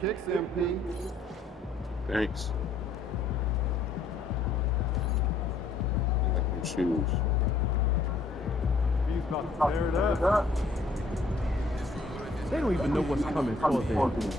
kicks, MP. Thanks. I like them shoes. He's about to tear it up. They don't even know what's coming for them.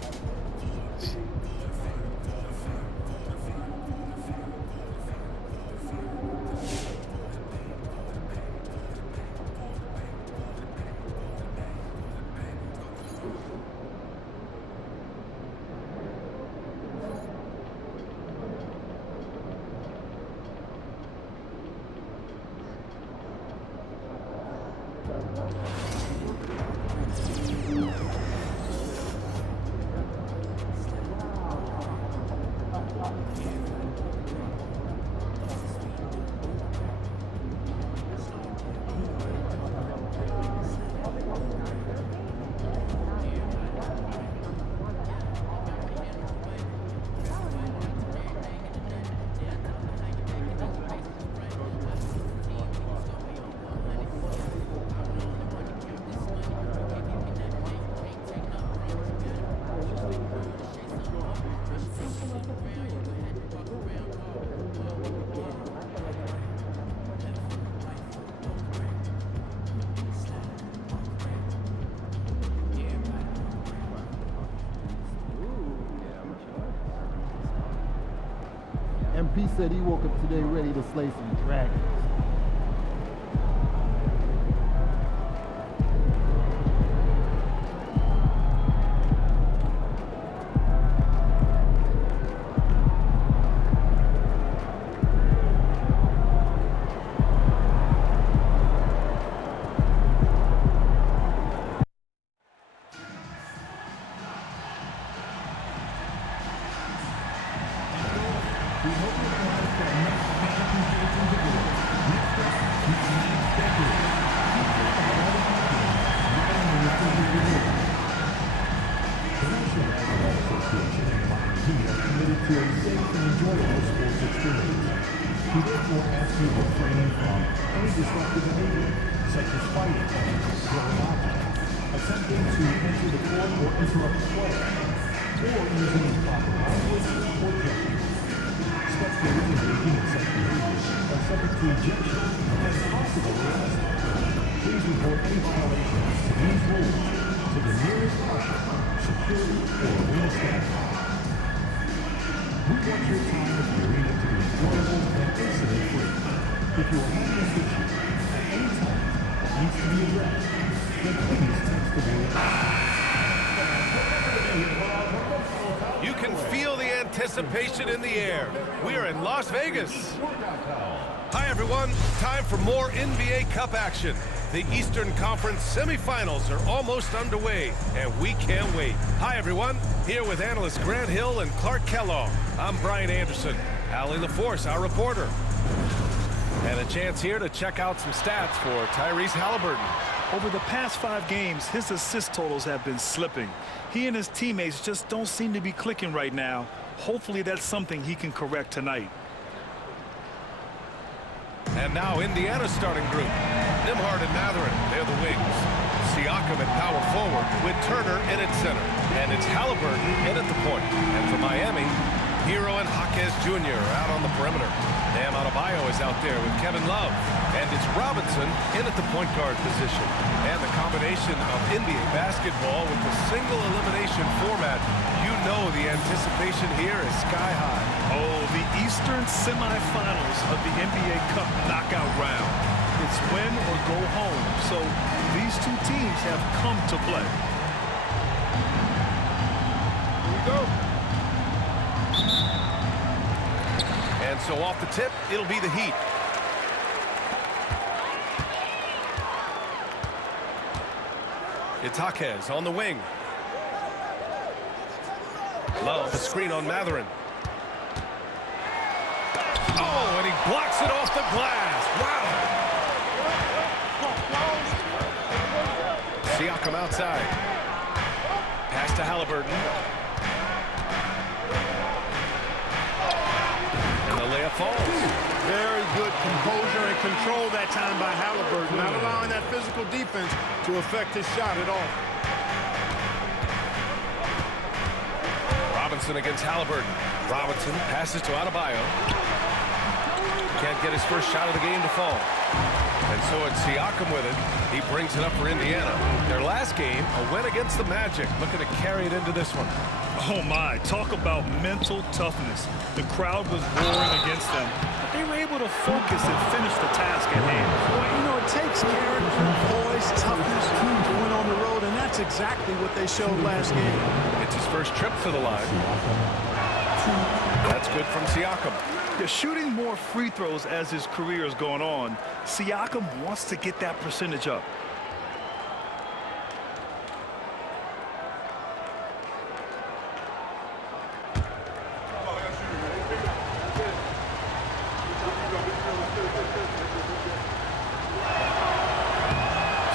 MP said he woke up today ready to slay some dragons. You can feel the anticipation in the air. We are in Las Vegas. Hi, everyone. Time for more NBA Cup action. The Eastern Conference semifinals are almost underway, and we can't wait. Hi, everyone. Here with analysts Grant Hill and Clark Kellogg. I'm Brian Anderson. Allie LaForce, our reporter. And a chance here to check out some stats for Tyrese Halliburton. Over the past 5 games, his assist totals have been slipping. He and his teammates just don't seem to be clicking right now. Hopefully that's something he can correct tonight. And now Indiana's starting group. Nembhard and Mathurin, they're the wings. Siakam at power forward with Turner in at center. And it's Halliburton in at the point. And for Miami, Hero and Jaquez Jr. out on the perimeter. Bam Adebayo is out there with Kevin Love. And it's Robinson in at the point guard position. And the combination of NBA basketball with the single elimination format, you know the anticipation here is sky high. Oh, the Eastern semifinals of the NBA Cup knockout round. It's win or go home. So these two teams have come to play. Here we go. And so off the tip, it'll be the Heat. It's Jaquez on the wing. Love the screen on Mathurin. Oh, and he blocks it off the glass. Wow. Siakam outside. Pass to Halliburton. And the layup falls. Very good composure and control that time by Halliburton, not allowing that physical defense to affect his shot at all. Robinson against Halliburton. Robinson passes to Adebayo. Can't get his first shot of the game to fall. And so it's Siakam with it. He brings it up for Indiana. Their last game, a win against the Magic. Looking to carry it into this one. Oh my, talk about mental toughness. The crowd was roaring against them, but they were able to focus and finish the task at hand. Well, you know, it takes character, poise, toughness to win on the road, and that's exactly what they showed last game. It's his first trip to the line. That's good from Siakam. They're shooting more free throws as his career is going on. Siakam wants to get that percentage up.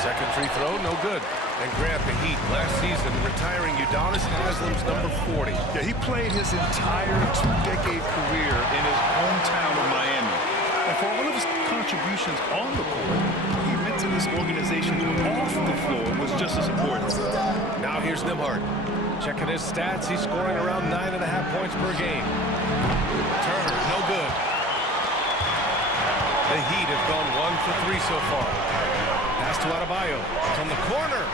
Second free throw, no good. And Grant, the Heat, last season, retiring Udonis Haslem's number 40. Yeah, he played his entire two-decade career in his hometown of Miami. And for all of his contributions on the court, he meant to this organization off the floor was just as important. Now here's Nembhard. Checking his stats, he's scoring around 9.5 points per game. Turner, no good. The Heat have gone 1 for 3 so far. Pass to Adebayo from the corner.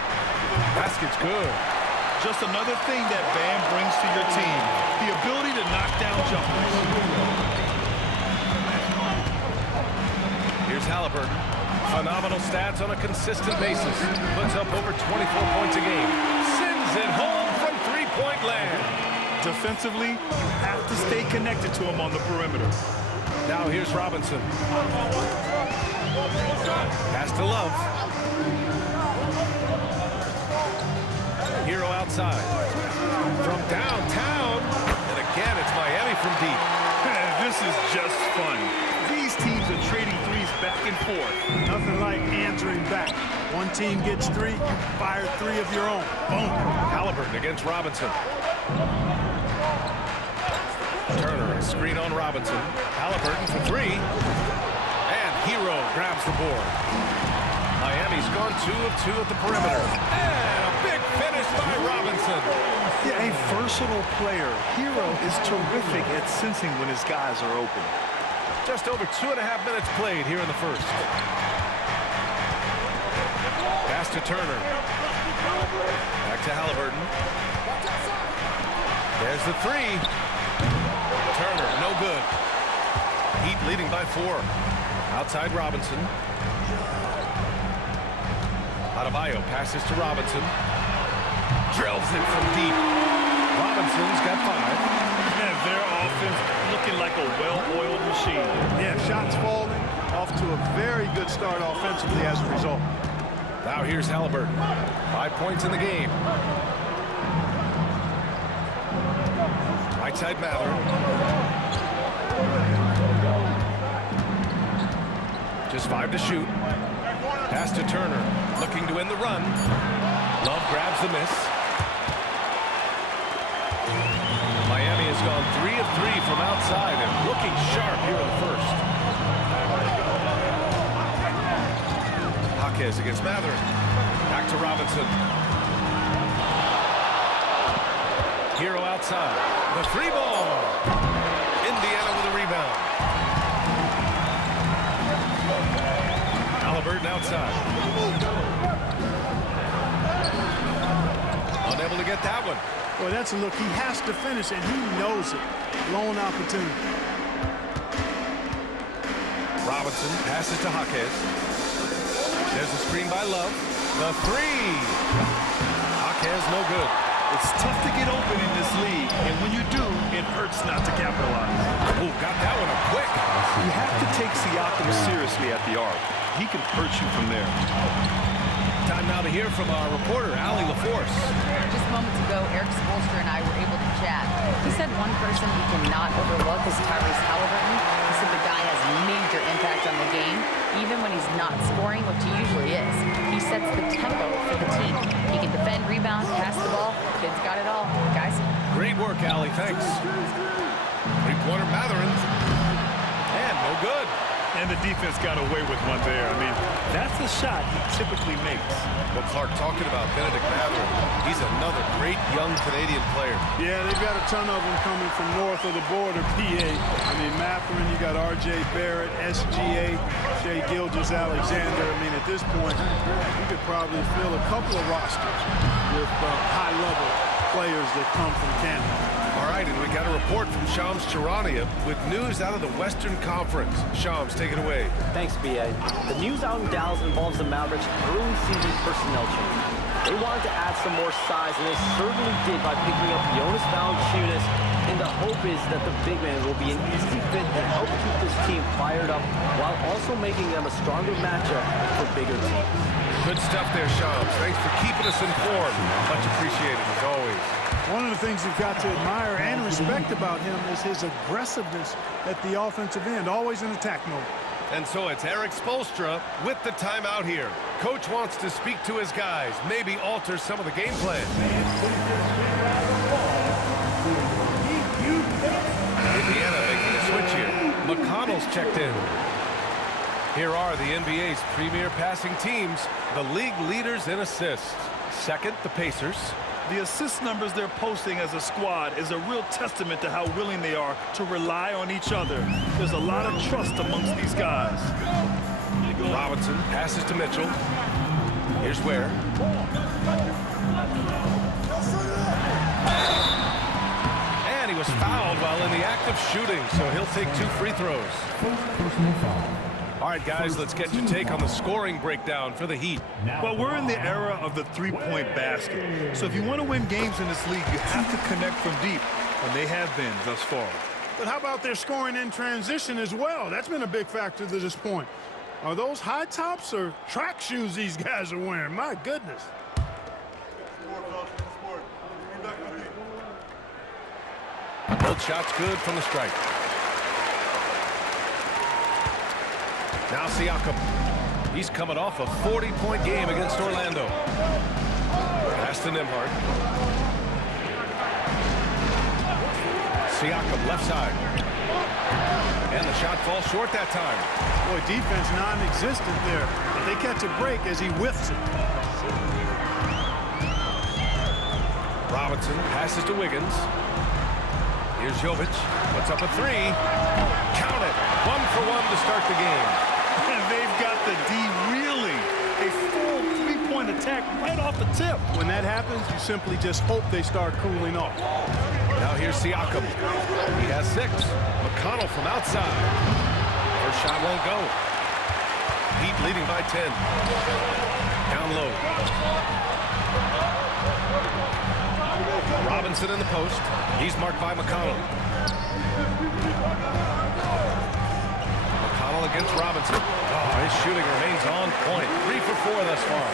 Basket's good. Just another thing that Bam brings to your team, the ability to knock down jumpers. Here's Halliburton. Phenomenal stats on a consistent basis. Puts up over 24 points a game. Sends it home from three-point land. Defensively, you have to stay connected to him on the perimeter. Now here's Robinson. Pass to Love. Hero outside. From downtown. And again, it's Miami from deep. This is just fun. These teams are trading threes back and forth. Nothing like answering back. One team gets 3, you fire 3 of your own. Boom. Halliburton against Robinson. Turner, a screen on Robinson. Halliburton for 3. And Hero grabs the board. Miami's gone 2 of 2 at the perimeter. And a big finish by Robinson. Yeah, a versatile player. Hero is terrific at sensing when his guys are open. Just over 2.5 minutes played here in the first. Pass to Turner. Back to Halliburton. There's the 3. Turner, no good. Heat leading by 4. Outside Robinson. Adebayo passes to Robinson. Drills it from deep. Robinson's got 5. Man, their offense looking like a well-oiled machine. Yeah, shots falling. Off to a very good start offensively as a result. Now here's Halliburton. 5 points in the game. Right side Mather. Just 5 to shoot. Pass to Turner. Looking to end the run. Love grabs the miss. Miami has gone 3 of 3 from outside and looking sharp here in the first. Jaquez against Mather. Back to Robinson. Hero outside. The 3 ball. Indiana with a rebound. Halliburton outside. Unable to get that one. Boy, that's a look. He has to finish, and he knows it. Lone opportunity. Robinson passes to Jaquez. There's a screen by Love. The 3. Jaquez, no good. It's tough to get open in this league, and when you do, it hurts not to capitalize. Ooh, got that one up quick. You have to take Siakam seriously at the arc. He can hurt you from there. Time now to hear from our reporter, Allie LaForce. Just moments ago, Eric Spoelstra and I were able to chat. He said one person we cannot overlook is Tyrese Halliburton. He said the guy has major impact on the game, even when he's not scoring, which he usually is. He sets the tempo for the team. He can defend, rebound, pass the ball. Kid's got it all. Guys. Great work, Allie. Thanks. Three-pointer Matherin. And no good. And the defense got away with one there. I mean, that's a shot he typically makes. Well, Clark, talking about Benedict Mathurin, he's another great young Canadian player. Yeah, they've got a ton of them coming from north of the border, PA. I mean, Mathurin, you got R.J. Barrett, SGA, Shai Gilgeous-Alexander. I mean, at this point, you could probably fill a couple of rosters with high-level players that come from Canada. All right, and we got a report from Shams Charania with news out of the Western Conference. Shams, take it away. Thanks, B.A. The news out in Dallas involves the Mavericks' early season personnel change. They wanted to add some more size, and they certainly did by picking up Jonas Valanciunas, and the hope is that the big man will be an easy fit and help keep this team fired up while also making them a stronger matchup for bigger teams. Good stuff there, Shams. Thanks for keeping us informed. Much appreciated, as always. One of the things you've got to admire and respect about him is his aggressiveness at the offensive end, always in attack mode. And so it's Erik Spoelstra with the timeout here. Coach wants to speak to his guys, maybe alter some of the game plan. Indiana making a switch here. McConnell's checked in. Here are the NBA's premier passing teams, the league leaders in assists. Second, the Pacers. The assist numbers they're posting as a squad is a real testament to how willing they are to rely on each other. There's a lot of trust amongst these guys. Robinson passes to Mitchell. Here's Ware. And he was fouled while in the act of shooting, so he'll take 2 free throws. All right, guys, let's get your take on the scoring breakdown for the Heat. Well, we're in the era of the three-point basket. So if you want to win games in this league, you have to connect from deep, and they have been thus far. But how about their scoring in transition as well? That's been a big factor to this point. Are those high tops or track shoes these guys are wearing? My goodness. Both shots good from the strike. Now Siakam. He's coming off a 40-point game against Orlando. Pass to Nembhard. Siakam left side. And the shot falls short that time. Boy, defense non-existent there. But they catch a break as he whiffs it. Robinson passes to Wiggins. Here's Jovic. Puts up a 3. Count it. 1 for 1 to start the game. And they've got the D reeling. A full three-point attack right off the tip. When that happens, you simply just hope they start cooling off. Now here's Siakam. He has 6. McConnell from outside. First shot won't go. Heat leading by 10. Down low. Robinson in the post. He's marked by McConnell. McConnell against Robinson. Oh, his shooting remains on point. 3 for 4 thus far.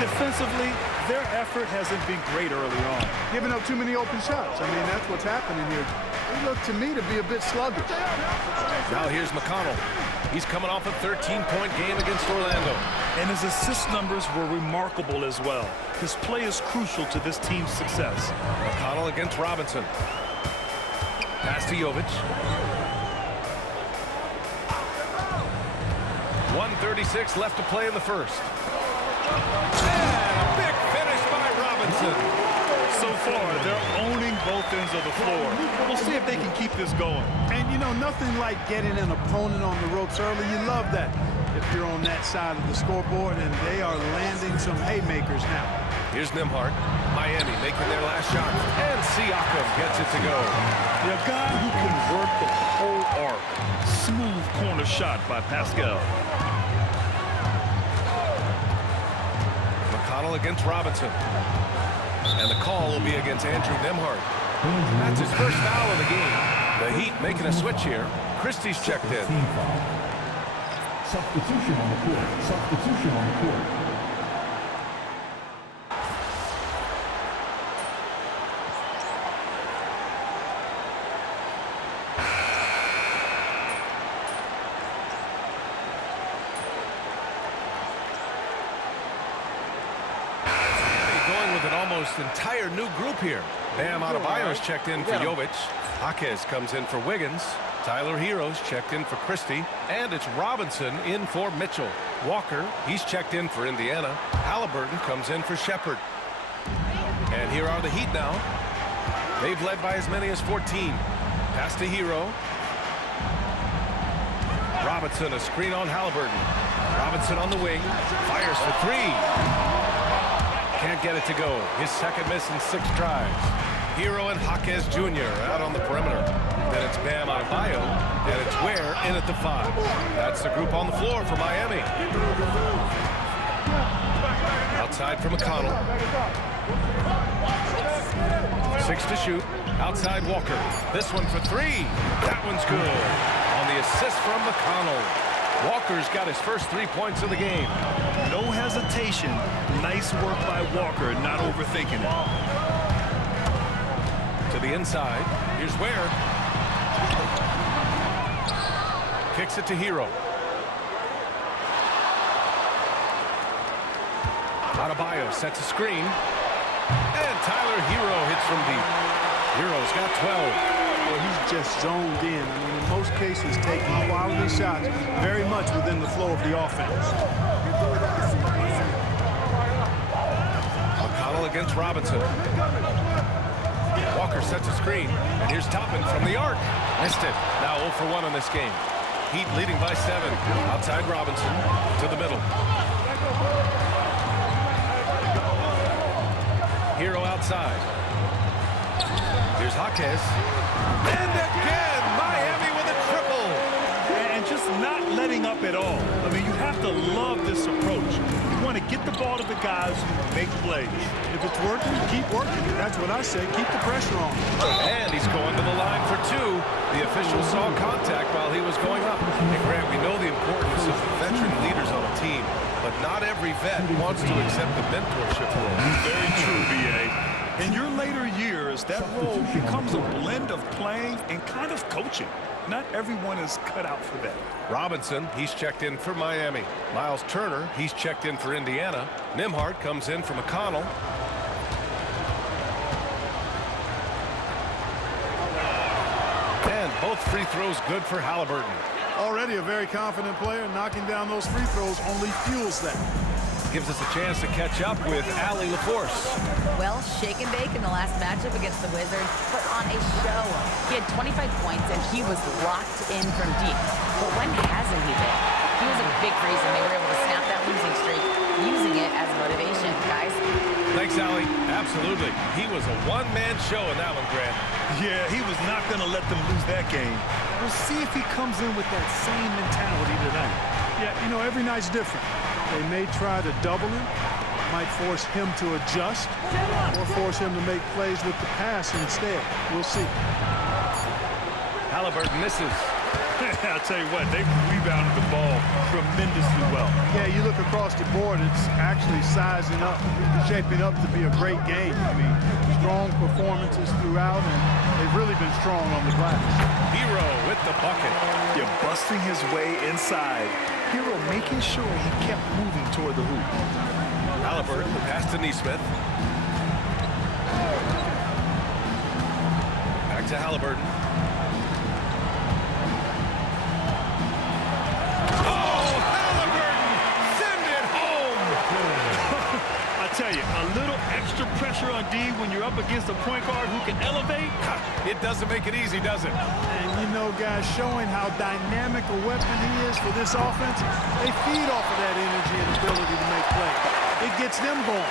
Defensively, their effort hasn't been great early on. Giving up too many open shots. I mean, that's what's happening here. They look to me to be a bit sluggish. Now here's McConnell. He's coming off a 13-point game against Orlando. And his assist numbers were remarkable as well. His play is crucial to this team's success. McConnell against Robinson. Pass to Jovic. 1:36 left to play in the first. And a big finish by Robinson. So far, they're owning both ends of the floor. We'll see if they can keep this going. And, you know, nothing like getting an opponent on the ropes early. You love that if you're on that side of the scoreboard, and they are landing some haymakers now. Here's Nembhard. Miami making their last shot. And Siakam gets it to go. A guy who can work the whole arc. Smooth corner shot by Pascal. McConnell against Robinson. And the call will be against Andrew Nembhard. That's his first foul of the game. The Heat making a switch here. Christie's checked in. Substitution on the court. Substitution on the court. Entire new group here. Bam Adebayo's checked in for Jovic. Jaquez comes in for Wiggins. Tyler Hero's checked in for Christie, and it's Robinson in for Mitchell. Walker, he's checked in for Indiana. Halliburton comes in for Shepherd. And here are the Heat now. They've led by as many as 14. Pass to Hero. Robinson, a screen on Halliburton. Robinson on the wing. Fires for three. Can't get it to go. His second miss in 6 tries. Hero and Jaquez Jr. out on the perimeter. Then it's Bam Adebayo, and it's Ware in at the 5. That's the group on the floor for Miami. Outside for McConnell. 6 to shoot. Outside Walker. This one for 3. That one's good. On the assist from McConnell. Walker's got his first 3 points of the game. No hesitation. Nice work by Walker, not overthinking it. To the inside. Here's Ware. Kicks it to Hero. Adebayo sets a screen. And Tyler Hero hits from deep. Hero's got 12. Well, he's just zoned in. I mean, in most cases, taking quality shots very much within the flow of the offense. McConnell against Robinson. Walker sets a screen. And here's Toppin from the arc. Missed it. Now 0 for 1 in this game. Heat leading by 7. Outside Robinson to the middle. Hero outside. Here's Jaquez. And again, Miami with a triple. And just not letting up at all. I mean, you have to love this approach. You want to get the ball to the guys who make plays. If it's working, keep working. That's what I say. Keep the pressure on. And he's going to the line for 2. The official saw contact while he was going up. And Grant, we know the importance of the veteran leaders on a team, but not every vet wants to accept the mentorship role. Very true, B.A. In your later years, that role becomes a blend of playing and kind of coaching. Not everyone is cut out for that. Robinson, he's checked in for Miami. Miles Turner, he's checked in for Indiana. Nembhard comes in for McConnell. And both free throws good for Halliburton. Already a very confident player. Knocking down those free throws only fuels that. Gives us a chance to catch up with Allie LaForce. Well, shake and bake in the last matchup against the Wizards put on a show. He had 25 points, and he was locked in from deep. But when hasn't he been? He was a big reason they were able to snap that losing streak, using it as motivation, guys. Thanks, Allie. Absolutely. He was a one-man show in that one, Grant. Yeah, he was not going to let them lose that game. We'll see if he comes in with that same mentality tonight. Yeah, you know, every night's different. They may try to double him, might force him to adjust, or force him to make plays with the pass instead. We'll see. Halliburton misses. I'll tell you what, they rebounded the ball tremendously well. Yeah, you look across the board, it's actually sizing up, shaping up to be a great game. I mean, strong performances throughout, and they've really been strong on the glass. Hero with the bucket. You're busting his way inside. Hero making sure he kept moving toward the hoop. Halliburton, the pass to Nesmith. Back to Halliburton. Tell you, a little extra pressure on D when you're up against a point guard who can elevate. It doesn't make it easy, does it? And you know, guys, showing how dynamic a weapon he is for this offense, they feed off of that energy and ability to make plays. It gets them going.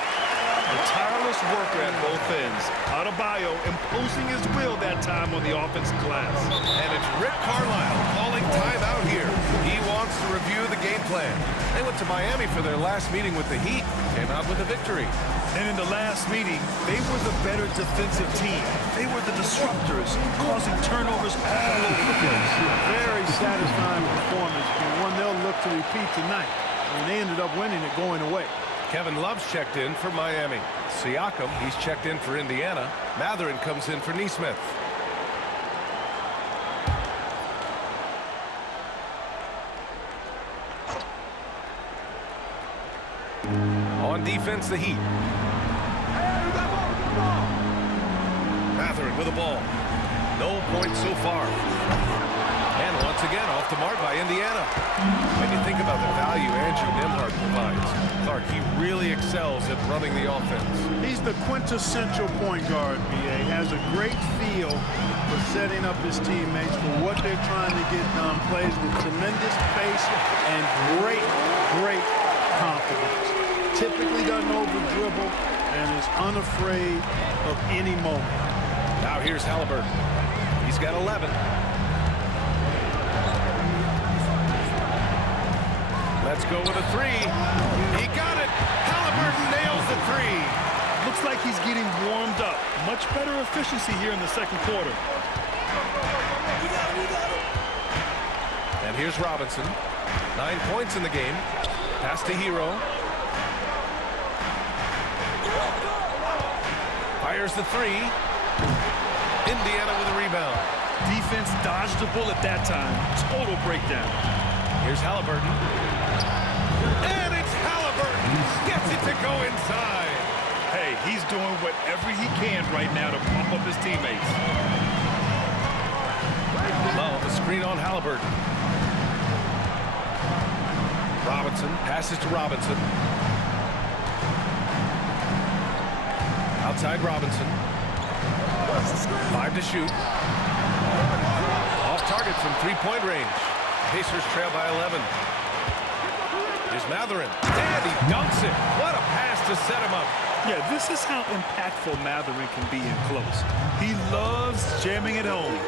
A tireless worker at both ends. Adebayo imposing his will that time on the offensive glass. And it's Rick Carlisle calling timeout here. He wants to review the game plan. They went to Miami for their last meeting with the Heat, came out with a victory. And in the last meeting, they were the better defensive team. They were the disruptors, causing turnovers all over the place. Very satisfying performance, and one they'll look to repeat tonight. And they ended up winning it going away. Kevin Love's checked in for Miami. Siakam, he's checked in for Indiana. Mathurin comes in for Nesmith. On defense, the Heat. Mathurin with the ball. No points so far. And once again, off the mark by Indiana. When you think about the value Andrew Nembhard provides, Clark, he really excels at running the offense. He's the quintessential point guard, B.A. Has a great feel for setting up his teammates for what they're trying to get done. Plays with tremendous pace and great confidence. Typically doesn't over-dribble and is unafraid of any moment. Now here's Haliburton. He's got 11. Let's go with a three. He got it. Haliburton nails the three. Looks like he's getting warmed up. Much better efficiency here in the second quarter. And here's Robinson. 9 points in the game. Pass to Hero. Fires the three. Indiana with a rebound. Defense dodged the bullet that time. Total breakdown. Here's Haliburton. And it's Haliburton. Gets it to go inside. Hey, he's doing whatever he can right now to pump up his teammates. Love the screen on Haliburton. Robinson passes to Robinson. Outside Robinson. 5 to shoot. Off target from three-point range. Pacers trail by 11. Here's Mathurin. And he dunks it. What a pass to set him up. Yeah, this is how impactful Mathurin can be in close. He loves jamming it home.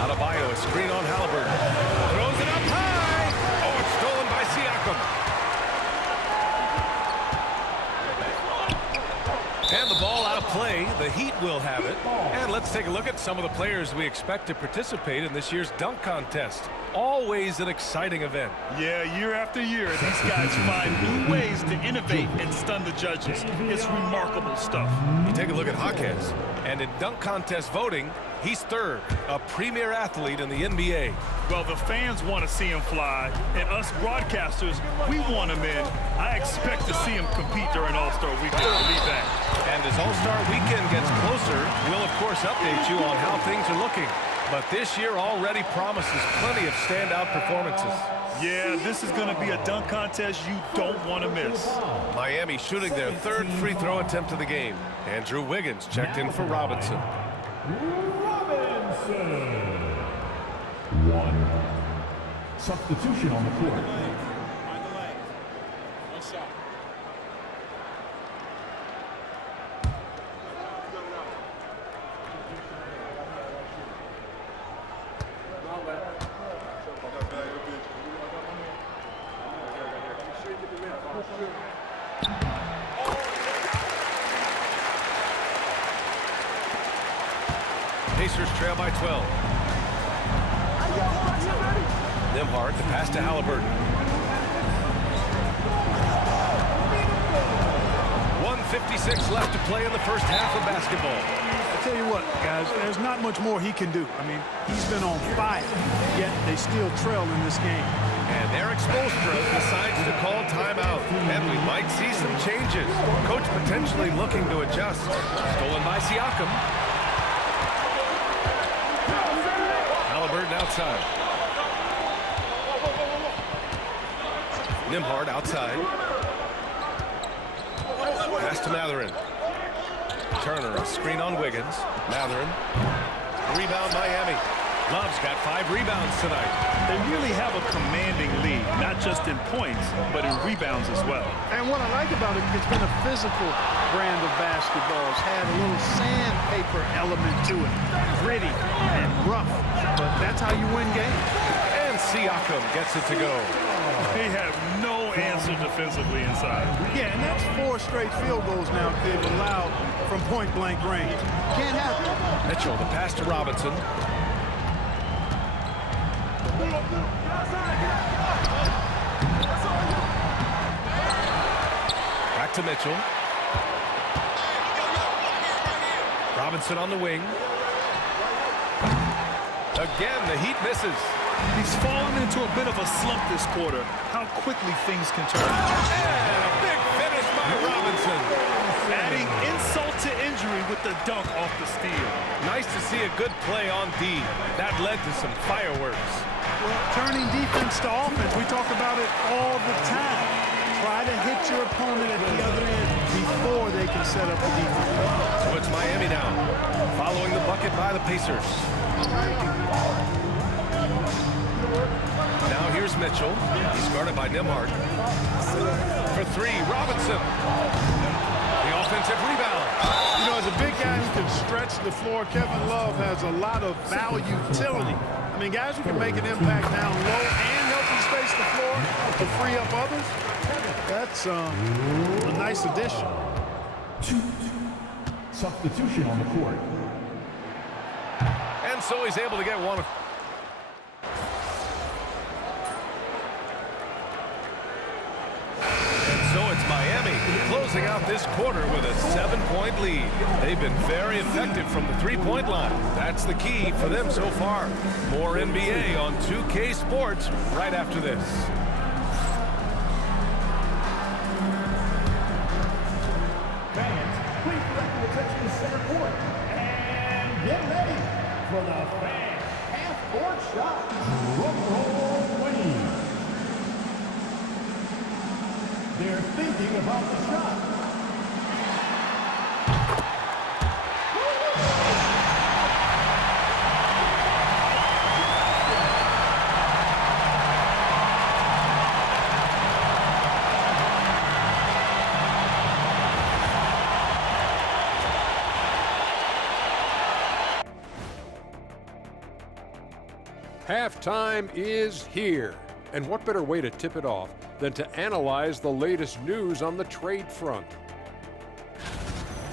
Adebayo, a screen on Haliburton. Throws it up high. Oh, it's stolen by Siakam. And the ball out of play. The Heat will have it. And let's take a look at some of the players we expect to participate in this year's dunk contest. Always an exciting event. Yeah, year after year, these guys find new ways to innovate and stun the judges. It's remarkable stuff. You take a look at Jaquez, and in dunk contest voting, he's third, a premier athlete in the NBA. Well, the fans want to see him fly, and us broadcasters, we want him in. I expect to see him compete during All-Star Weekend. Believe that. And as All-Star Weekend gets closer, we'll of course update you on how things are looking. But this year already promises plenty of standout performances. Yeah, this is going to be a dunk contest you don't want to miss. Miami shooting their third free throw attempt of the game. Andrew Wiggins checked in for Robinson. Robinson. 1. Substitution on the court. Pacers trail by 12. Nembhard, the pass to Haliburton. 1:56 left to play in the first half of basketball. I tell you what, guys, there's not much more he can do. I mean, he's been on fire, yet they still trail in this game. And Eric Spoelstra decides to call timeout. And we might see some changes. Coach potentially looking to adjust. Stolen by Siakam. Haliburton outside. Nembhard outside. Pass to Mathurin. Turner, a screen on Wiggins. Mathurin. Rebound Miami. Love's got 5 rebounds tonight. They really have a commanding lead, not just in points, but in rebounds as well. And what I like about it, it's been a physical brand of basketball. It's had a little sandpaper element to it. Gritty and rough, but that's how you win games. And Siakam gets it to go. They have no answer defensively inside. Yeah, and that's 4 straight field goals now they've allowed from point-blank range. Can't happen. Mitchell, the pass to Robinson. Back to Mitchell. Robinson on the wing. Again, the Heat misses. He's fallen into a bit of a slump this quarter. How quickly things can turn. And a big finish by Robinson. Adding insult to injury with the dunk off the steal. Nice to see a good play on D. That led to some fireworks. Well, turning defense to offense, we talk about it all the time. Try to hit your opponent at the other end before they can set up a defense. So it's Miami now, following the bucket by the Pacers. Now here's Mitchell. He's guarded by Nembhard. For three, Robinson. The offensive rebound. You know, as a big guy who can stretch the floor, Kevin Love has a lot of utility. I mean, guys who can make an impact down low and help you space the floor to free up others, that's a nice addition. Substitution on the court. And so he's able to get one. So it's Miami closing out this quarter with a 7-point lead. They've been very effective from the three-point line. That's the key for them so far. More NBA on 2K Sports right after this. Fans, please direct your attention to center court. And get ready for the fan half-court shot. Drum roll, please. They're thinking about the shot. Halftime is here. And what better way to tip it off than to analyze the latest news on the trade front?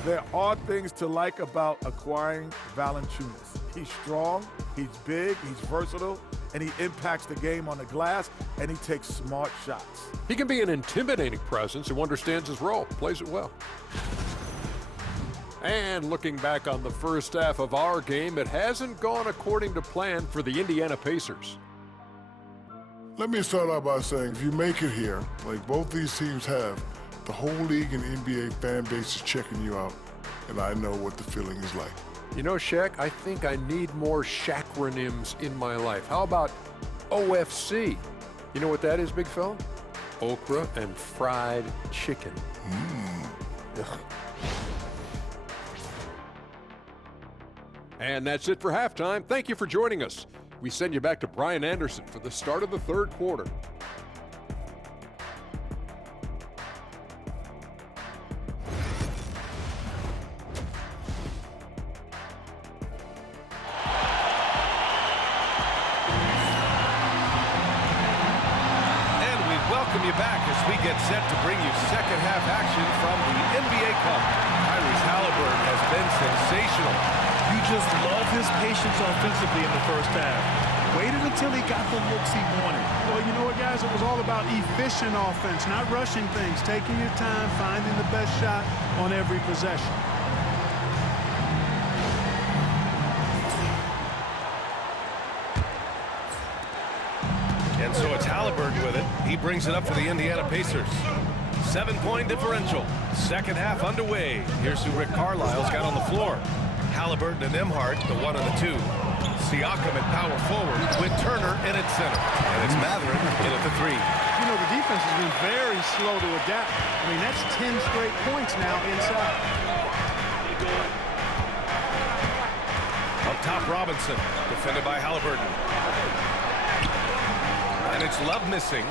There are things to like about acquiring Valanciunas. He's strong, he's big, he's versatile, and he impacts the game on the glass, and he takes smart shots. He can be an intimidating presence who understands his role, plays it well. And looking back on the first half of our game, it hasn't gone according to plan for the Indiana Pacers. Let me start out by saying, if you make it here, like both these teams have, the whole league and NBA fan base is checking you out, and I know what the feeling is like. You know, Shaq, I think I need more Shaqronyms in my life. How about OFC? You know what that is, big fella? Okra and fried chicken. And that's it for halftime. Thank you for joining us. We send you back to Brian Anderson for the start of the third quarter. And we welcome you back as we get set to bring you second half action from the NBA Cup. Tyrese Halliburton has been sensational. You just love his patience offensively in the first half. Waited until he got the looks he wanted. Well, you know what, guys? It was all about efficient offense, not rushing things, taking your time, finding the best shot on every possession. And so it's Halliburton with it. He brings it up for the Indiana Pacers. 7-point differential. Second half underway. Here's who Rick Carlisle's got on the floor. Halliburton and Nembhard, the 1 and the 2. Siakam at power forward with Turner in at center. And it's Mathurin in at the 3. You know, the defense has been very slow to adapt. I mean, that's 10 straight points now inside. Up top, Robinson, defended by Halliburton. And it's Love missing.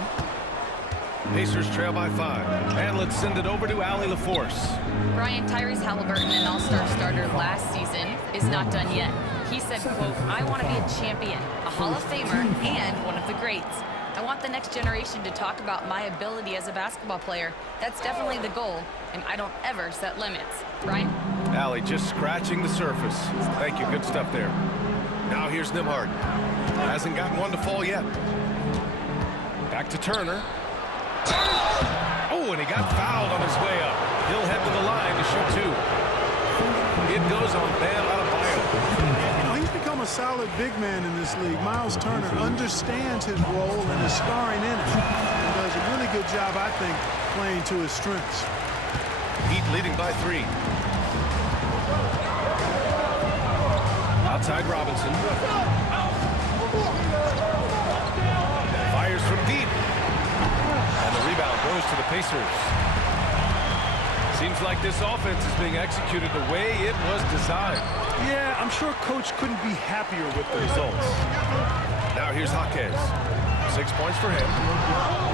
Pacers trail by 5. And let's send it over to Allie LaForce. Brian, Tyrese Halliburton, an all-star starter last season, is not done yet. He said, quote, "I want to be a champion, a Hall of Famer, and one of the greats. I want the next generation to talk about my ability as a basketball player. That's definitely the goal, and I don't ever set limits." Brian? Allie just scratching the surface. Thank you, good stuff there. Now here's Nembhard. Hasn't gotten one to fall yet. Back to Turner. Oh, and he got fouled on his way up. He'll head to the line to shoot 2. It goes on Bam Adebayo. You know, he's become a solid big man in this league. Miles Turner understands his role and is starring in it. And does a really good job, I think, playing to his strengths. Heat leading by 3. Outside Robinson. Fires from deep. And the rebound goes to the Pacers. Seems like this offense is being executed the way it was designed. Yeah, I'm sure Coach couldn't be happier with the results. Now here's Jaquez. 6 points for him.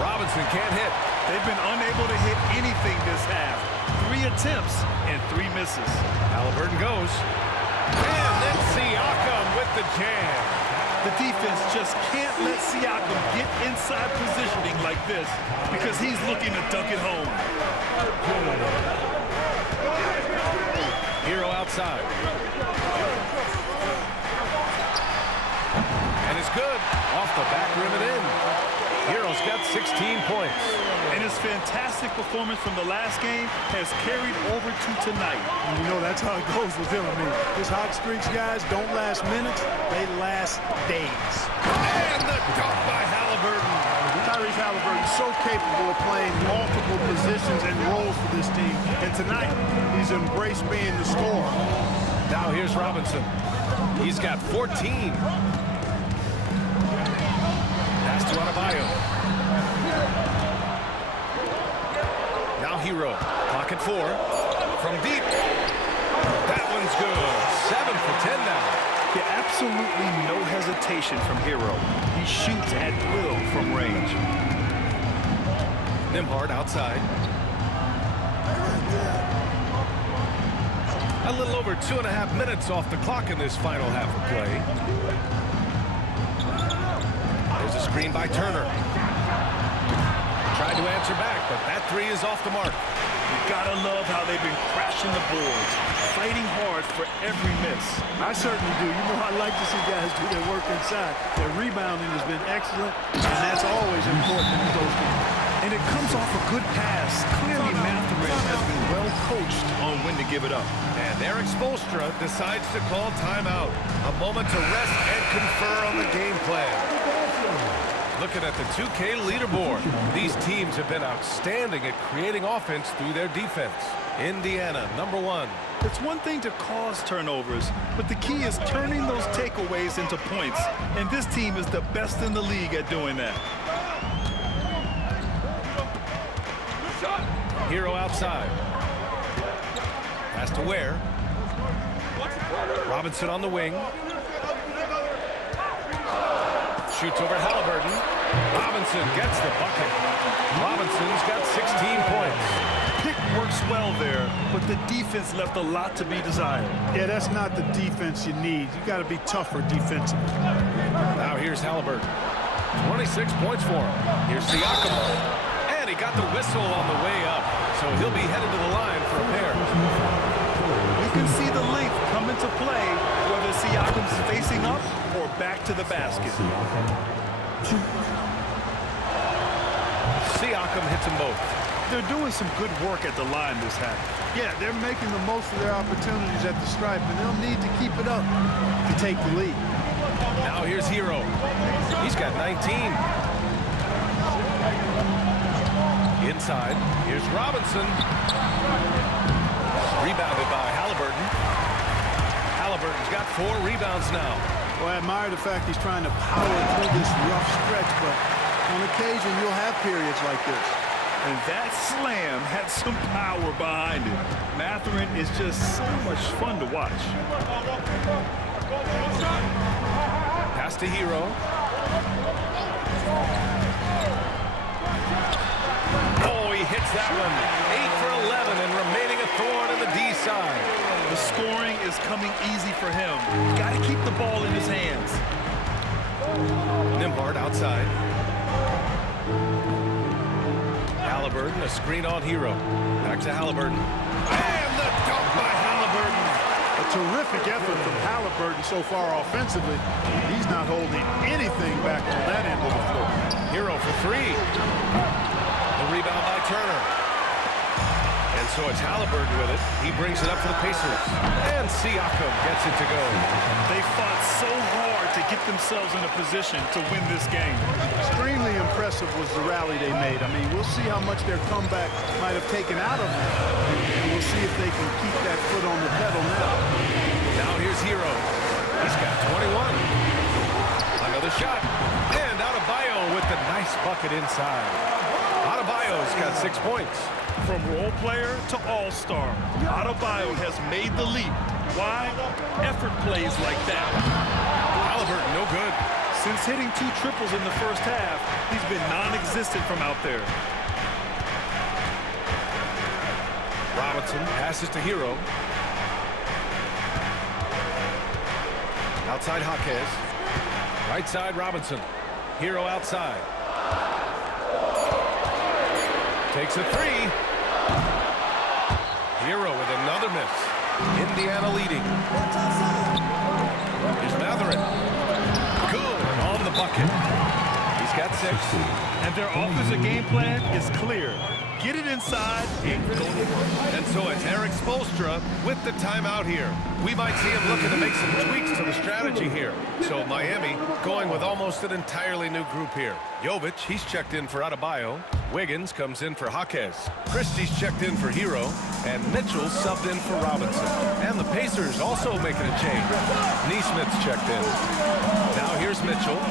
Robinson can't hit. They've been unable to hit anything this half. 3 attempts and 3 misses. Halliburton goes. And then Siakam with the jam. The defense just can't let Siakam get inside positioning like this because he's looking to dunk it home. Hero outside. And it's good. Off the back rim and in. Hero's got 16 points. And his fantastic performance from the last game has carried over to tonight. And you know, that's how it goes with him. I mean, his hot streaks, guys, don't last minutes. They last days. And the dunk by Halliburton. Tyrese Halliburton is so capable of playing multiple positions and roles for this team. And tonight, he's embraced being the scorer. Now here's Robinson. He's got 14. Pass to Adebayo. Now Hero. Clock at 4. From deep. That one's good. 7 for 10 now. Yeah, absolutely no hesitation from Hero. He shoots at will from range. Nembhard outside. A little over 2.5 minutes off the clock in this final half of play. There's a screen by Turner. Tried to answer back, but that 3 is off the mark. You gotta love how they've been crashing the boards, fighting hard for every miss. I certainly do. You know, I like to see guys do their work inside. Their rebounding has been excellent, and that's always important in those games. And it comes off a good pass. Clearly, Mathurin has been well coached on when to give it up. And Eric Spoelstra decides to call timeout. A moment to rest and confer on the game plan. Looking at the 2K leaderboard, these teams have been outstanding at creating offense through their defense. Indiana, number 1. It's one thing to cause turnovers, but the key is turning those takeaways into points. And this team is the best in the league at doing that. Hero outside. Pass to Ware. Robinson on the wing. Shoots over Halliburton. Robinson gets the bucket. Robinson's got 16 points. Pick works well there, but the defense left a lot to be desired. Yeah, that's not the defense you need. You got to be tougher defensively. Now here's Halliburton. 26 points for him. Here's Siakam. And he got the whistle on the way up, so he'll be headed to the line for a pair. You can see the length come into play, whether Siakam's facing up or back to the basket. Siakam hits them both. They're doing some good work at the line this half. Yeah, they're making the most of their opportunities at the stripe, and they'll need to keep it up to take the lead. Now here's Hero. He's got 19. Inside, here's Robinson. Rebounded by Halliburton. Halliburton's got 4 rebounds now. Well, I admire the fact he's trying to power through this rough stretch, but on occasion you'll have periods like this. And that slam had some power behind it. Mathurin is just so much fun to watch. Pass to Hero. Oh, he hits that one. 8 for 11 and remaining a thorn in the D side. The scoring is coming easy for him. Got to keep the ball in his hands. Nembhard outside. Halliburton, a screen on Hero. Back to Halliburton. And the dunk by Halliburton. A terrific effort from Halliburton so far offensively. He's not holding anything back on that end of the floor. Hero for 3. The rebound by Turner. And so it's Halliburton with it. He brings it up for the Pacers. And Siakam gets it to go. They fought so hard to get themselves in a position to win this game. Extremely impressive was the rally they made. I mean, we'll see how much their comeback might have taken out of them. And we'll see if they can keep that foot on the pedal now. Now here's Hero. He's got 21. Another shot. And Adebayo with the nice bucket inside. Adebayo's got 6 points. From role player to all-star, Adebayo has made the leap. Why? Effort plays like that. Halliburton, no good. Since hitting 2 triples in the first half, he's been non-existent from out there. Robinson passes to Hero. Outside Jaquez. Right side Robinson. Hero outside. Takes a 3. Hero with another miss. Indiana leading. Here's Mathurin. Good on the bucket. He's got 6. And their offensive game plan is clear. Get it inside and go to work. And so it's Eric Spoelstra with the timeout here. We might see him looking to make some tweaks to the strategy here. So Miami going with almost an entirely new group here. Jovic, he's checked in for Adebayo. Wiggins comes in for Jaquez. Christie's checked in for Hero. And Mitchell subbed in for Robinson. And the Pacers also making a change. Neesmith's checked in. Now here's Mitchell.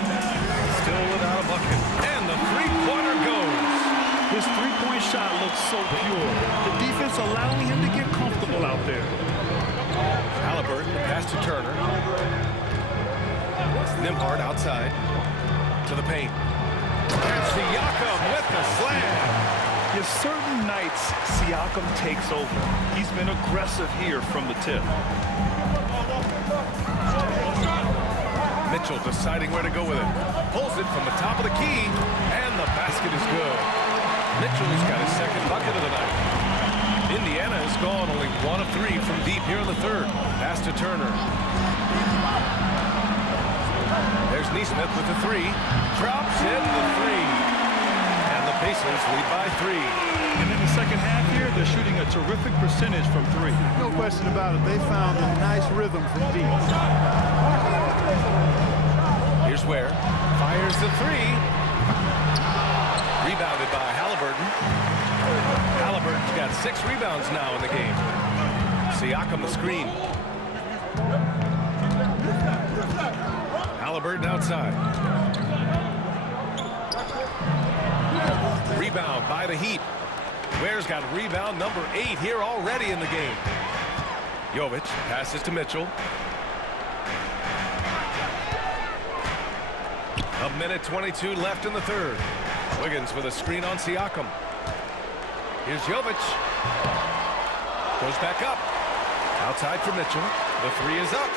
Still without a bucket. And the three-pointer goes. His three-point shot looks so pure. The defense allowing him to get comfortable out there. Halliburton, pass to Turner. Nembhard outside to the paint. And Siakam with the slam. There's certain nights Siakam takes over. He's been aggressive here from the tip. Mitchell deciding where to go with it. Pulls it from the top of the key, and the basket is good. Mitchell's got his second bucket of the night. Indiana has gone only 1 of 3 from deep here in the third. Pass to Turner. There's Neesmith with the 3. Drops in the 3. And the Pacers lead by 3. And in the second half here, they're shooting a terrific percentage from 3. No question about it. They found a nice rhythm from deep. Here's Ware. Fires the 3. Rebounded by Halliburton. Halliburton's got 6 rebounds now in the game. Siakam the screen. Halliburton outside. Rebound by the Heat. Ware's got rebound number 8 here already in the game. Jovic passes to Mitchell. A minute 22 left in the third. Wiggins with a screen on Siakam. Here's Jovic. Goes back up. Outside for Mitchell. The 3 is up.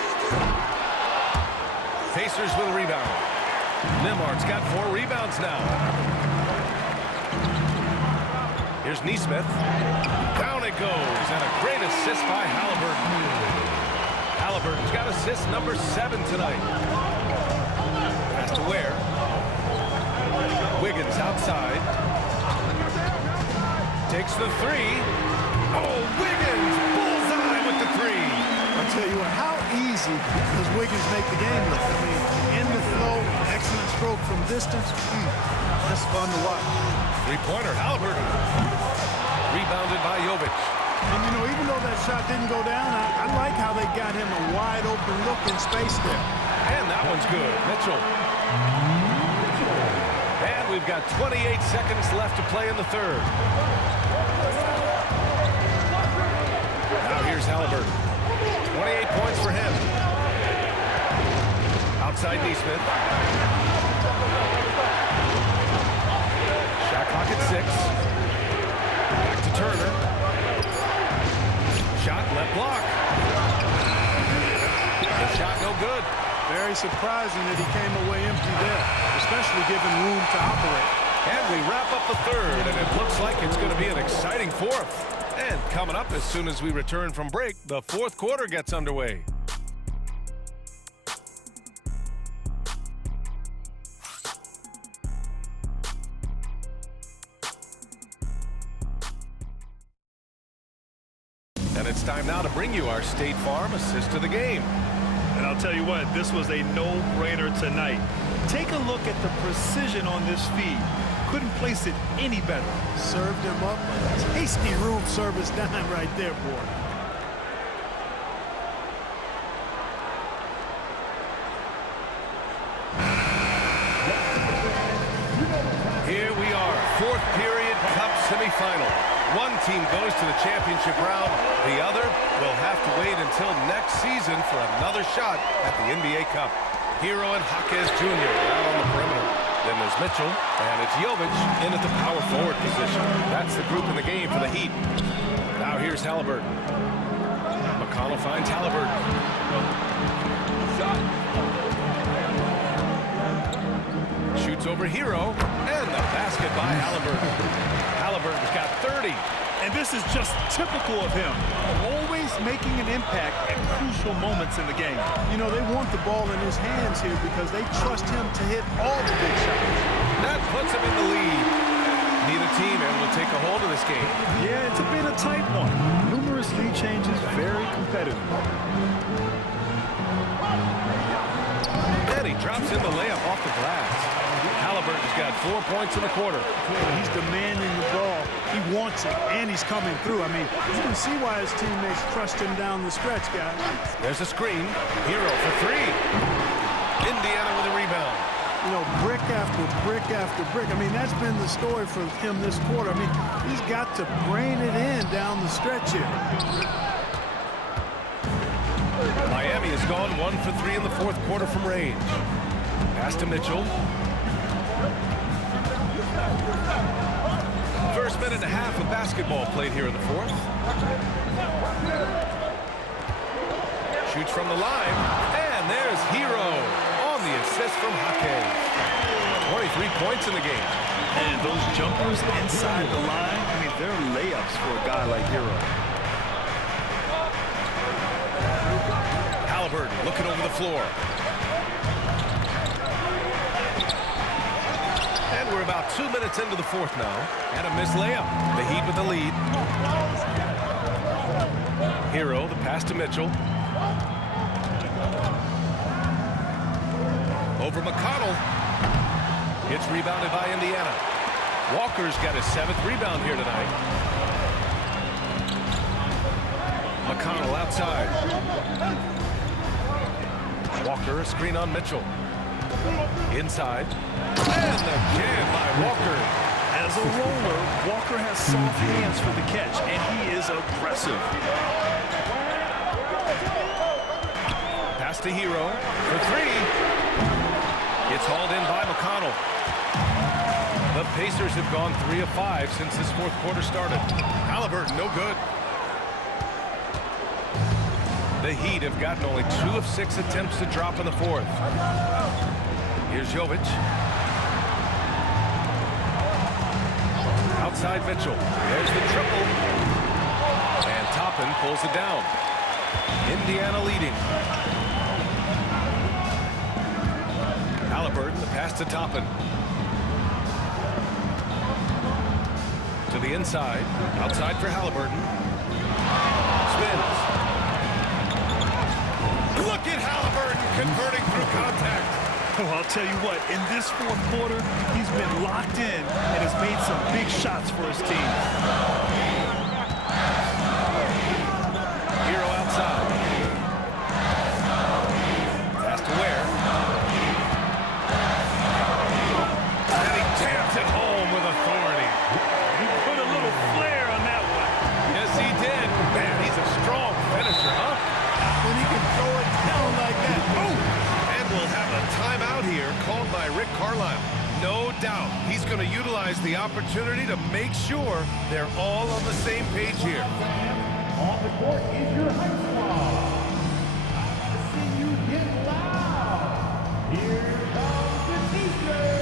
Pacers with a rebound. Nembhard's got 4 rebounds now. Here's Neesmith. Down it goes. And a great assist by Halliburton. Halliburton's got assist number 7 tonight. Pass to Ware. Wiggins outside. Takes the 3. Oh, Wiggins! Bullseye with the 3. I tell you what, how easy does Wiggins make the game look? I mean, in the flow, excellent stroke from distance. That's fun to watch. Three-pointer, Halliburton. Rebounded by Jovic. And, you know, even though that shot didn't go down, I like how they got him a wide-open look in space there. And that one's good. Mitchell. And we've got 28 seconds left to play in the third. Now here's Halliburton. 28 points for him. Outside Neesmith. Shot clock at 6. Back to Turner. Shot left block. The shot no good. Very surprising that he came away empty there, especially given room to operate. And we wrap up the third, and it looks like it's going to be an exciting fourth. And coming up as soon as we return from break, the fourth quarter gets underway. And it's time now to bring you our State Farm assist of the game. And I'll tell you what, this was a no-brainer tonight. Take a look at the precision on this feed. Couldn't place it any better. Served him up a tasty room service dime right there, boy. semifinal. One team goes to the championship round. The other will have to wait until next season for another shot at the NBA Cup. Hero and Jaquez Jr. out on the perimeter. Then there's Mitchell, and it's Jovic in at the power forward position. That's the group in the game for the Heat. Now here's Halliburton. McConnell finds Halliburton. Shoots over Hero, and the basket by Halliburton. Halliburton's got 30. And this is just typical of him, always making an impact at crucial moments in the game. You know, they want the ball in his hands here because they trust him to hit all the big shots. That puts him in the lead. Neither team able to take a hold of this game. Yeah, it's been a tight one. Numerous lead changes, very competitive. And he drops in the layup off the glass. Halliburton's got 4 points in the quarter. He's demanding the ball. He wants it, and he's coming through. I mean, you can see why his teammates trust him down the stretch, guys. There's a screen. Hero for three. Indiana with a rebound. You know, brick after brick after brick. I mean, that's been the story for him this quarter. I mean, he's got to brain it in down the stretch here. Miami has gone 1 for 3 in the fourth quarter from range. Pass to Mitchell. First minute and a half of basketball played here in the fourth. Shoots from the line, and there's Hero on the assist from Jaquez. 23 points in the game. And those jumpers inside the line, I mean, they're layups for a guy like Hero. Halliburton looking over the floor. And we're about 2 minutes into the fourth now. And a missed layup. The Heat with the lead. Hero, the pass to Mitchell. Over McConnell. It's rebounded by Indiana. Walker's got his 7th rebound here tonight. McConnell outside. Walker, a screen on Mitchell. Inside. And again by Walker. As a roller, Walker has soft hands for the catch, and he is aggressive. Pass to Hero for three. It's hauled in by McConnell. The Pacers have gone 3 of 5 since this fourth quarter started. Halliburton, no good. The Heat have gotten only 2 of 6 attempts to drop in the fourth. Here's Jovic. Outside Mitchell. There's the triple. And Toppin pulls it down. Indiana leading. Halliburton, the pass to Toppin. To the inside. Outside for Halliburton. Spins. Look at Halliburton converting through contact. Well, I'll tell you what, in this fourth quarter, he's been locked in and has made some big shots for his team. Hero outside. Pass to Ware. And he jams it home with authority. He put a little flair on that one. Yes, he did. Man, he's a strong finisher, huh? When he can throw it down like that. Boom! And we'll have a timeout here called by Rick Carlisle. No doubt he's going to utilize the opportunity to make sure they're all on the same page here. On the court is your high squad. I see you get loud. Here comes the teacher.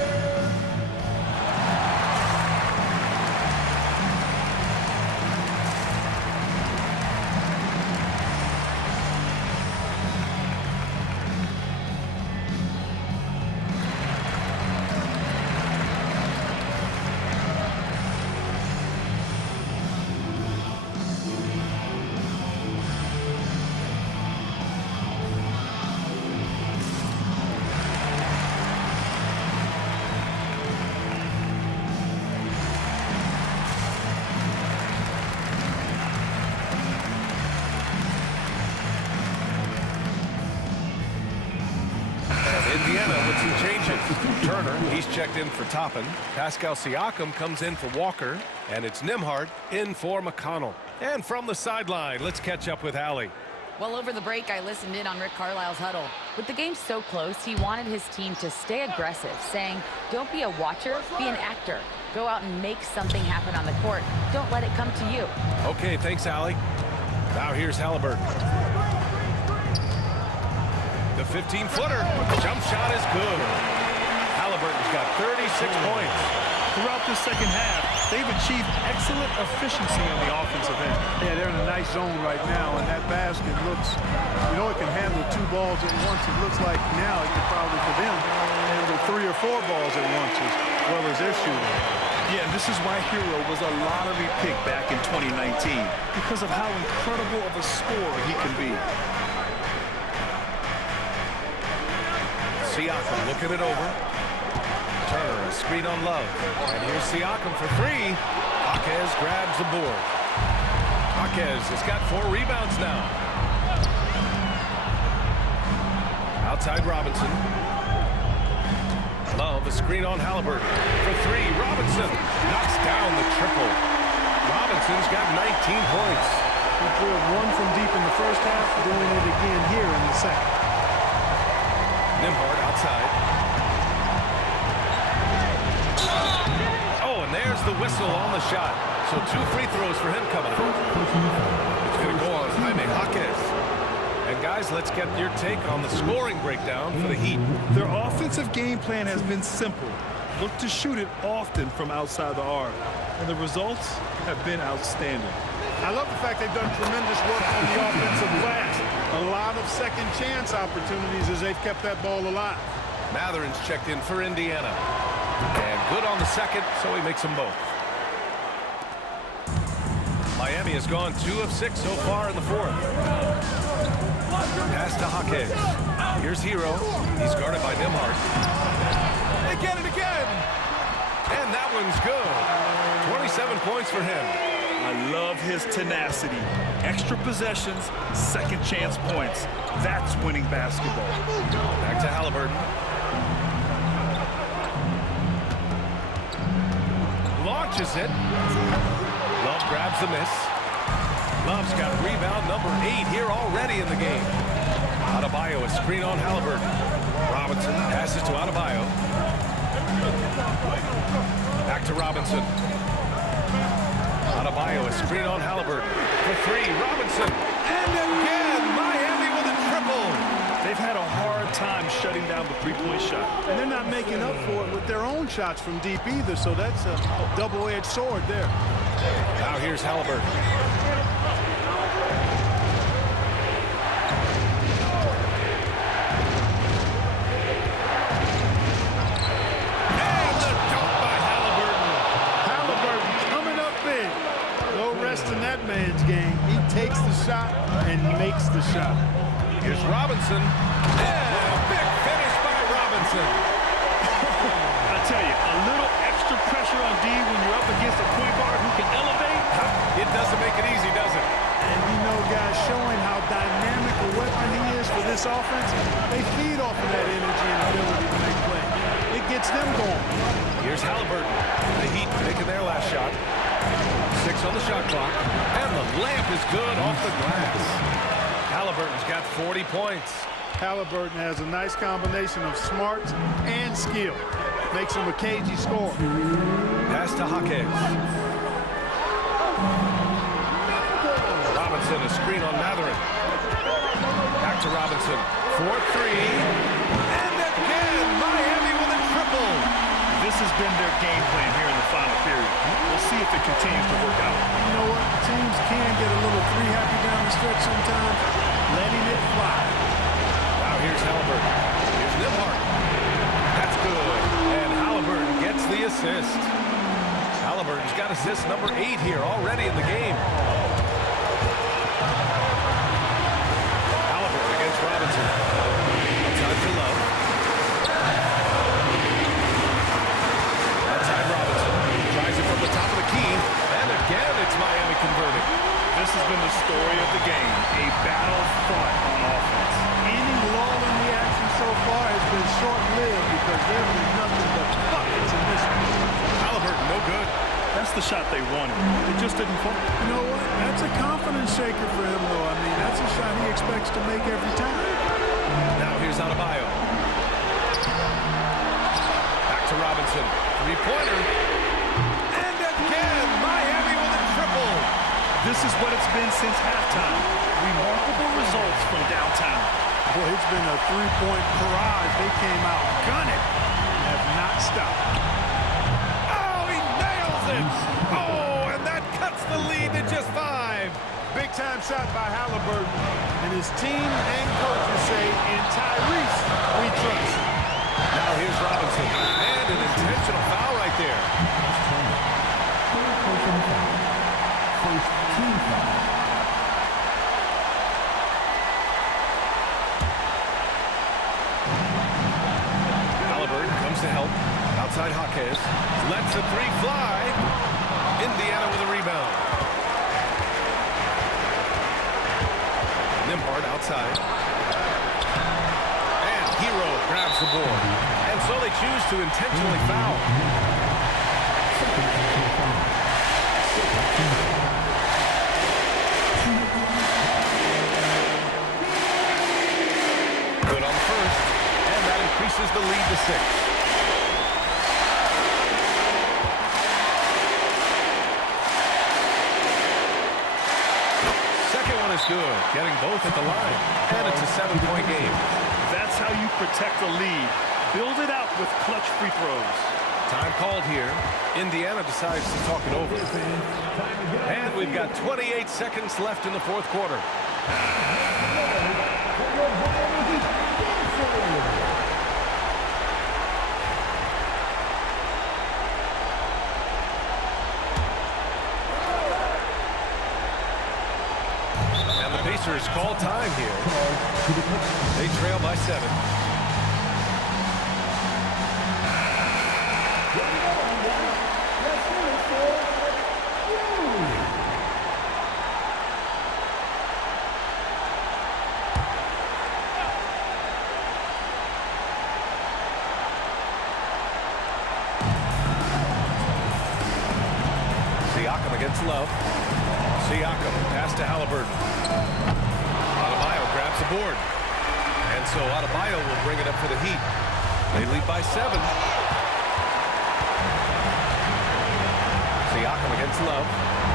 Indiana with some changes. Turner, he's checked in for Toppin. Pascal Siakam comes in for Walker. And it's Nembhard in for McConnell. And from the sideline, let's catch up with Allie. Well, over the break, I listened in on Rick Carlisle's huddle. With the game so close, he wanted his team to stay aggressive, saying, don't be a watcher, be an actor. Go out and make something happen on the court. Don't let it come to you. Okay, thanks, Allie. Now here's Halliburton. The 15-footer. Jump shot is good. Halliburton's got 36 points. Throughout the second half, they've achieved excellent efficiency on the offensive end. Yeah, they're in a nice zone right now, and that basket looks, you know, it can handle 2 balls at once. It looks like now it could probably, for them, handle 3 or 4 balls at once as well as they're shooting. Yeah, and this is why Hero was a lottery pick back in 2019 because of how incredible of a scorer he can be. Siakam looking it over. Turner, a screen on Love. And here's Siakam for 3. Jaquez grabs the board. Jaquez has got 4 rebounds now. Outside Robinson. Love, a screen on Halliburton. For 3, Robinson knocks down the triple. Robinson's got 19 points. He pulled 1 from deep in the first half, doing it again here in the second. Nembhard outside. Oh, and there's the whistle on the shot. So 2 free throws for him coming up. It's going to go on Jaime Jaquez. And guys, let's get your take on the scoring breakdown for the Heat. Their offensive game plan has been simple. Look to shoot it often from outside the arc. And the results have been outstanding. I love the fact they've done tremendous work on the offensive glass. A lot of second chance opportunities as they've kept that ball alive. Mathurin's checked in for Indiana. And good on the second, so he makes them both. Miami has gone 2 of 6 so far in the fourth. Pass to Jaquez. Here's Hero. He's guarded by Nembhard. They get it again. And that one's good. 27 points for him. I love his tenacity. Extra possessions, second chance points. That's winning basketball. Back to Halliburton. Launches it. Love grabs the miss. Love's got rebound number 8 here already in the game. Adebayo, a screen on Halliburton. Robinson passes to Adebayo. Back to Robinson. Adebayo, a screen on Halliburton. For 3, Robinson. And again, Miami with a triple. They've had a hard time shutting down the three-point shot. And they're not making up for it with their own shots from deep either, so that's a double-edged sword there. Now here's Halliburton. In that man's game, he takes the shot and makes the shot. Here's Robinson. And big finish by Robinson. I tell you, a little extra pressure on D when you're up against a point guard who can elevate. It doesn't make it easy, does it? And you know, guys, showing how dynamic a weapon he is for this offense, they feed off of that energy and ability to make plays. It gets them going. Here's Halliburton. The Heat making their last shot. 6 on the shot clock, and the layup is good off the glass. Halliburton's got 40 points. Halliburton has a nice combination of smarts and skill. Makes him a cagey scorer. Pass to Jaquez. Robinson, a screen on Mathurin. Back to Robinson. 4-3. And again, Miami with a triple. This has been their game plan here in the final period. We'll see if it continues to work out. You know what? Teams can get a little happy down the stretch sometimes, letting it fly. Now here's Halliburton. Here's Nembhard. That's good. And Halliburton gets the assist. Halliburton's got assist number 8 here already in the game. Halliburton against Robinson. Outside to Love. From the top of the key, and again it's Miami converting. This has been the story of the game, a battle fought on offense. Any lull in the action so far has been short-lived because there was nothing but buckets in this one. Halliburton, no good. That's the shot they wanted. It just didn't fall. You know what? That's a confidence shaker for him, though. I mean, that's a shot he expects to make every time. Now here's Adebayo. Back to Robinson. Three-pointer. And again, Miami with a triple. This is what it's been since halftime. Remarkable results from downtown. Boy, it's been a three-point barrage. They came out gunning and have not stopped. Oh, he nails it. Oh, and that cuts the lead to just 5. Big-time shot by Halliburton. And his team and coaches say, in Tyrese, we trust. Now here's Robinson. And an intentional foul right there. First team foul. Halliburton comes to help. Outside Jaquez. Lets a three fly. Indiana with a rebound. Nembhard outside. And Hero grabs the board. And so they choose to intentionally foul. Good on the first. And that increases the lead to 6. Is good, getting both at the line, and it's a 7-point game. That's how you protect the lead. Build it out with clutch free throws. Time called here. Indiana decides to talk it over. And we've got 28 seconds left in the fourth quarter. Pacers call time here. They trail by 7. Siakam against Love. Siakam pass to Halliburton. Adebayo grabs the board. And so Adebayo will bring it up for the Heat. They lead by 7. Siakam against Love.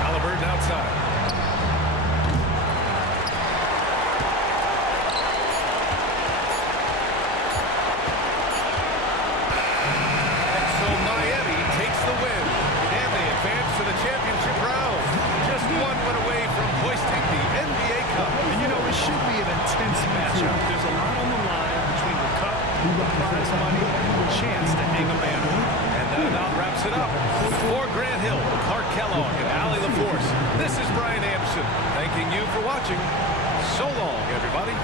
Halliburton outside. And so Miami takes the win. And they advance to the championship round. Just one win away from hoisting the NBA Cup. And you know, it should be an intense matchup. There's a lot on the line between the cup, the prize money, and the chance to hang a banner. And that about wraps it up. For Grant Hill, Clark Kellogg, and Allie LaForce, this is Brian Anderson, thanking you for watching. So long, everybody.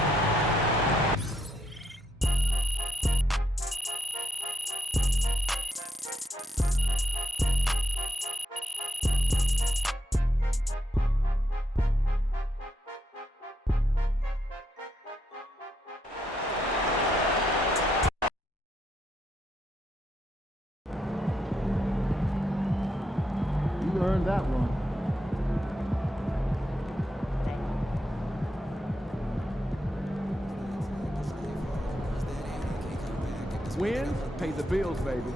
You earned that one. Wins pay the bills, baby.